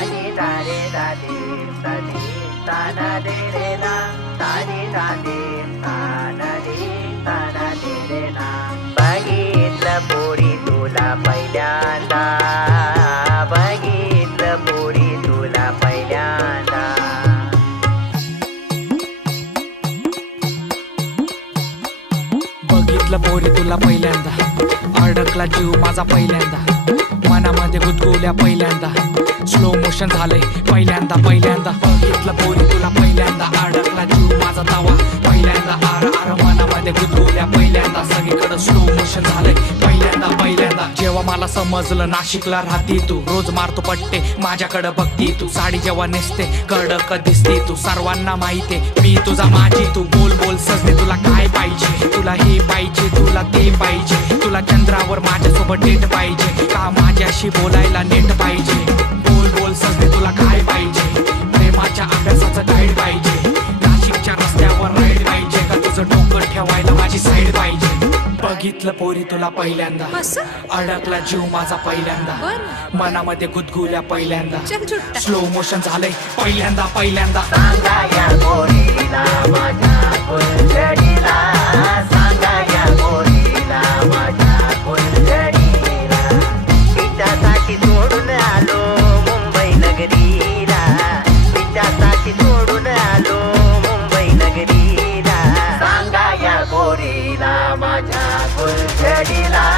तानी तारे तानी दे रे ना तानी तानी ताना दे ताना दे रे ना बघितलं पोरी तुला पहिल्यांदा. बघितलं तुला पहिल्यांदा. अडकला जीव माझा पहिल्यांदा. मनामध्ये गुदगुल्या पहिल्यांदा. स्लो मोशन झालंय पहिल्यांदा पहिल्यांदा. बघितलं पोरी तुला पहिल्यांदा अडकला जीव माझा तवा. पहिल्यांदा आर आर मनामध्ये गुदगुल्या पहिल्यांदा. सगळीकडे स्लो मोशन झालंय पहिल्यांदा पहिल्यांदा. जेव्हा मला समजलं नाशिकला राहती तू रोज मारतो पट्टे माझ्याकडे बघती तू. साडी जेव्हा नेसते कडक दिसते तू. सर्वांना माहिती मी तुझा माझी तू. बोल बोल सजते तुला काय पाहिजे? तुला हे पाहिजे तुला ते पाहिजे. तुला चंद्रावर माझ्यासोबत डेट पाहिजे. माझ्याशी बोलायला नेट पाहिजे. बोल बोल सजने तुला काय पाहिजे? प्रेमाच्या अभ्यासाचं गाईड पाहिजे. नाशिकच्या रस्त्यावर राईड पाहिजे. का तुझं डोकं ठेवायला माझी साईड पाहिजे? बघितलं पोरी तुला पहिल्यांदा? अडकला जीव माझा पहिल्यांदा. मनामध्ये गुदगुल्या पहिल्यांदा. स्लो मोशन झालंय. पहिल्यांदा पहिल्यांदा. Regina.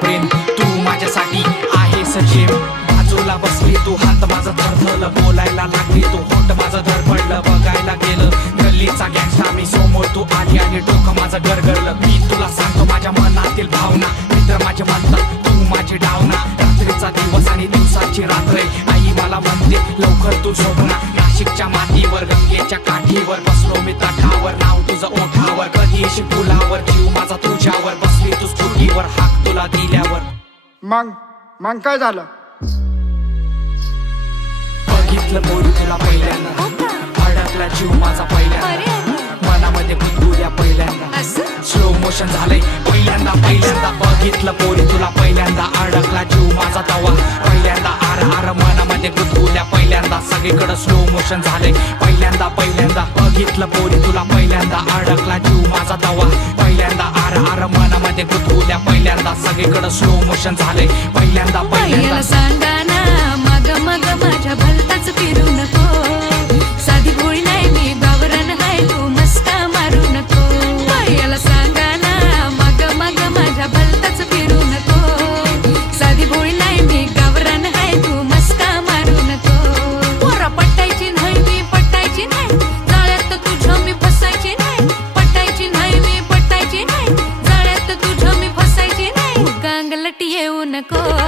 प्रेम तू माझ्यासाठी आहे सजीव. बाजूला बसली तू हात माझा थरथरलं बोलायला लागली तू होट माझं धडपडलं बघायला गेलं. गल्लीचा गँगस्टा मी समोर तू आली आणि डोकं माझं गरगरलं. मी तुला सांगतो माझ्या मनातील भावना मित्र माझे म्हणतात तू माझी डावना. रात्रीचा दिवस आणि दिवसाची रात्र आई मला म्हणते लवकर तू शोभना नाशिकच्या मातीवर गंगेच्या काठीवर बसलो मी तटावर. नाव तुझं ओठावर कधी पुलावर जीव दिल्यावर. मग मग काय झालं? बघितलं पोरी तुला पहिल्यांदा? अडकला जीव माझा पहिल्यांदा. मनामध्ये गुदगुल्या पहिल्यांदा. स्लो मोशन झालंय. पहिल्यांदा पहिल्यांदा. बघितलं पोरी तुला पहिल्यांदा. अडकला जीव माझा तवा. पहिल्यांदा आर आर मनामध्ये गुदगुल्या पहिल्यांदा. सगळीकडे स्लो मोशन झालंय. पहिल्यांदा पहिल्यांदा. बघितलं पोरी तुला पहिल्यांदा. अडकला जीव माझा तवा. पहिल्यांदा आर आर मनामध्ये गुदगुल्या सगळीकडे स्लो मोशन झाले पहिल्यांदा. पहिल्यांदा सांगा को